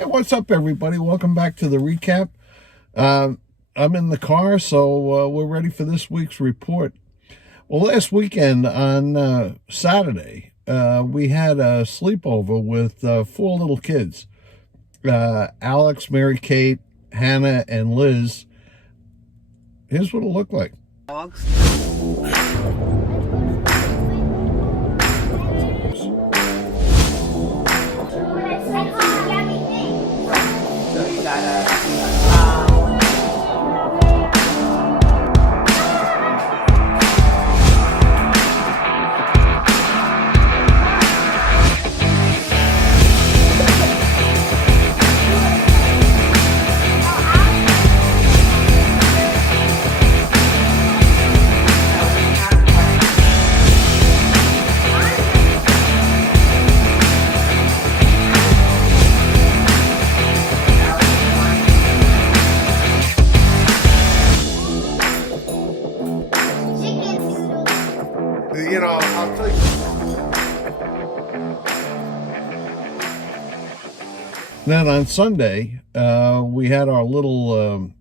Hey, what's up, everybody? Welcome back to the recap. I'm in the car, so we're ready for this week's report. Well, last weekend on Saturday, we had a sleepover with four little kids, Alex, Mary Kate, Hannah, and Liz. Here's what it looked like. Dogs. So you got I'll tell you. Then on Sunday, we had our little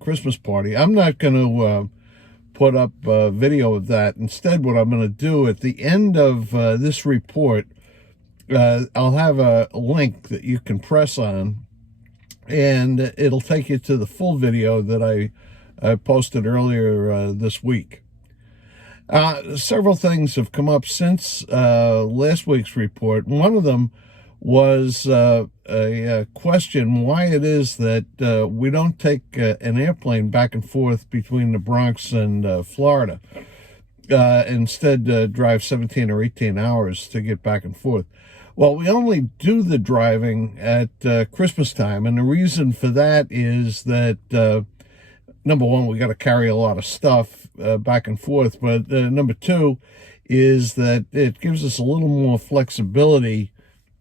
Christmas party. I'm not going to put up a video of that. Instead, what I'm going to do at the end of this report, I'll have a link that you can press on, and it'll take you to the full video that I posted earlier this week. Several things have come up since last week's report. One of them was a question why it is that we don't take an airplane back and forth between the Bronx and Florida. Instead, drive 17 or 18 hours to get back and forth. Well, we only do the driving at Christmas time, and the reason for that is that number one, we got to carry a lot of stuff back and forth. But number two is that it gives us a little more flexibility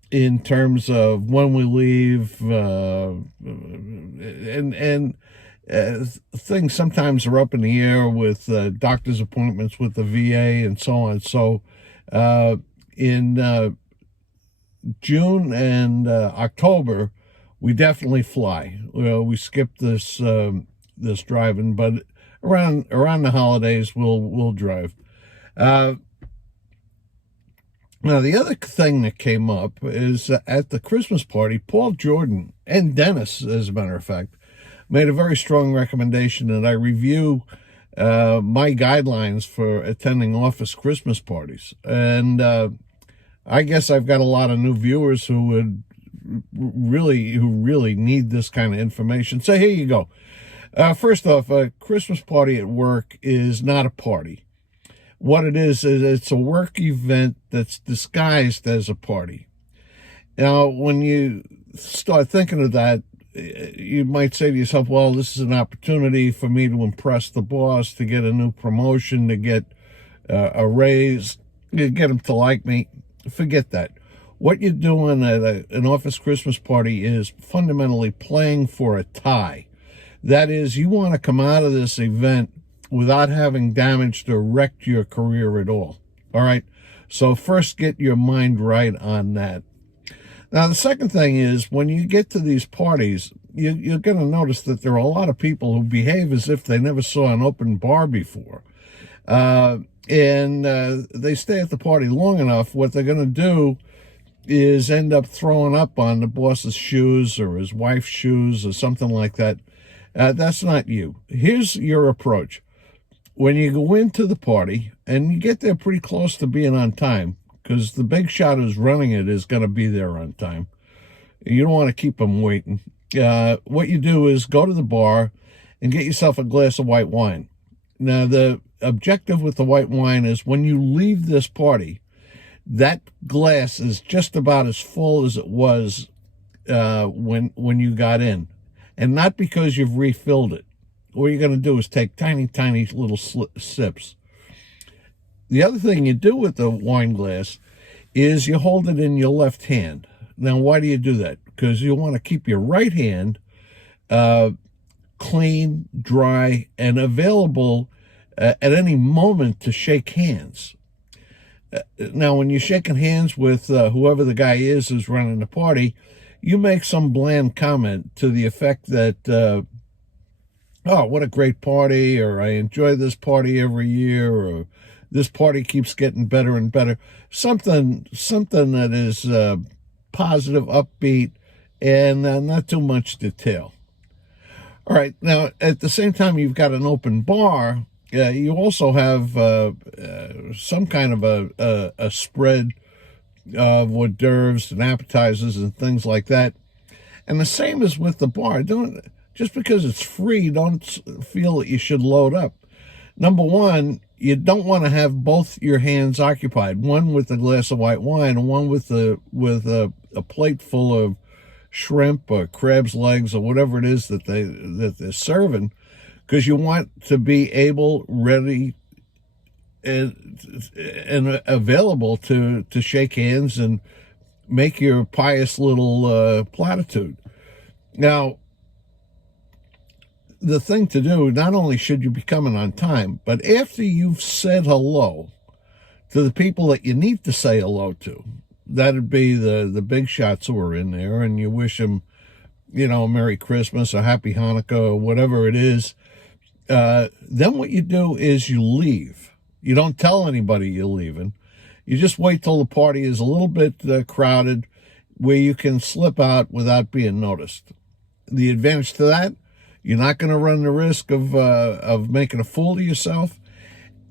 in terms of when we leave. Things sometimes are up in the air with doctor's appointments with the VA and so on. So in June and October, we definitely fly. We skip this driving, but around the holidays we'll drive. Now the other thing that came up is at the Christmas party, Paul Jordan and Dennis, as a matter of fact, made a very strong recommendation that I review my guidelines for attending office Christmas parties. And I guess I've got a lot of new viewers who really need this kind of information. So here you go. First off, a Christmas party at work is not a party. What it is it's a work event that's disguised as a party. Now, when you start thinking of that, you might say to yourself, well, this is an opportunity for me to impress the boss, to get a new promotion, to get a raise, to get him to like me. Forget that. What you're doing at an office Christmas party is fundamentally playing for a tie. That is, you want to come out of this event without having damaged or wrecked your career at all. All right? So first, get your mind right on that. Now, the second thing is, when you get to these parties, you're going to notice that there are a lot of people who behave as if they never saw an open bar before. And they stay at the party long enough, what they're going to do is end up throwing up on the boss's shoes or his wife's shoes or something like that. That's not you. Here's your approach. When you go into the party, and you get there pretty close to being on time, because the big shot who's running it is going to be there on time. You don't want to keep them waiting. What you do is go to the bar and get yourself a glass of white wine. Now, the objective with the white wine is when you leave this party, that glass is just about as full as it was when you got in. And not because you've refilled it. What you're going to do is take tiny, tiny little sips. The other thing you do with the wine glass is you hold it in your left hand. Now, why do you do that? Because you want to keep your right hand clean, dry, and available at any moment to shake hands. Now, when you're shaking hands with whoever the guy is who's running the party, you make some bland comment to the effect that, oh, what a great party, or I enjoy this party every year, or this party keeps getting better and better. Something that is positive, upbeat, and not too much detail. All right, now at the same time you've got an open bar, you also have some kind of a spread of hors d'oeuvres and appetizers and things like that. And the same is with the bar. Don't, just because it's free, don't feel that you should load up. Number one, you don't want to have both your hands occupied, one with a glass of white wine and one with a plate full of shrimp or crab's legs or whatever it is that they're serving, because you want to be able, ready, and available to shake hands and make your pious little platitude. Now, the thing to do, not only should you be coming on time, but after you've said hello to the people that you need to say hello to, that'd be the big shots who are in there, and you wish them, Merry Christmas or Happy Hanukkah or whatever it is. Then what you do is you leave. You don't tell anybody you're leaving. You just wait till the party is a little bit crowded, where you can slip out without being noticed. The advantage to that, you're not going to run the risk of making a fool of yourself.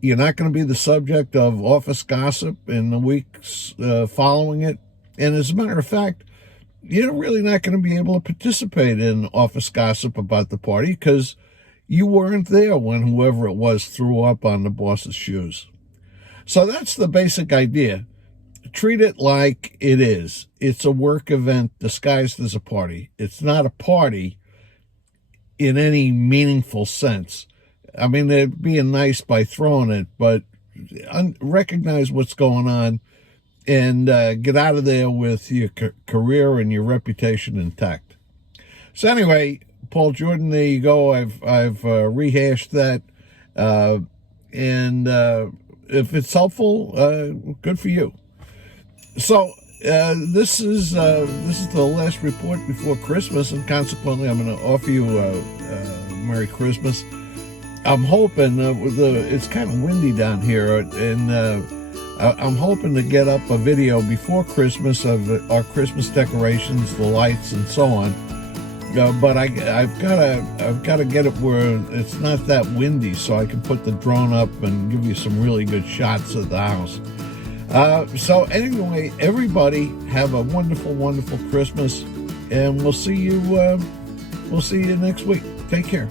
You're not going to be the subject of office gossip in the weeks following it. And as a matter of fact, you're really not going to be able to participate in office gossip about the party because you weren't there when whoever it was threw up on the boss's shoes. So that's the basic idea. Treat it like it is. It's a work event disguised as a party. It's not a party in any meaningful sense. I mean, they're being nice by throwing it, but recognize what's going on and get out of there with your career and your reputation intact. So anyway, Paul Jordan, there you go. I've rehashed that, and if it's helpful, good for you. So this is the last report before Christmas, and consequently, I'm going to offer you Merry Christmas. I'm hoping it's kind of windy down here, and I'm hoping to get up a video before Christmas of our Christmas decorations, the lights, and so on. But I've got to get it where it's not that windy, so I can put the drone up and give you some really good shots of the house. So anyway, everybody have a wonderful, wonderful Christmas, and we'll see you next week. Take care.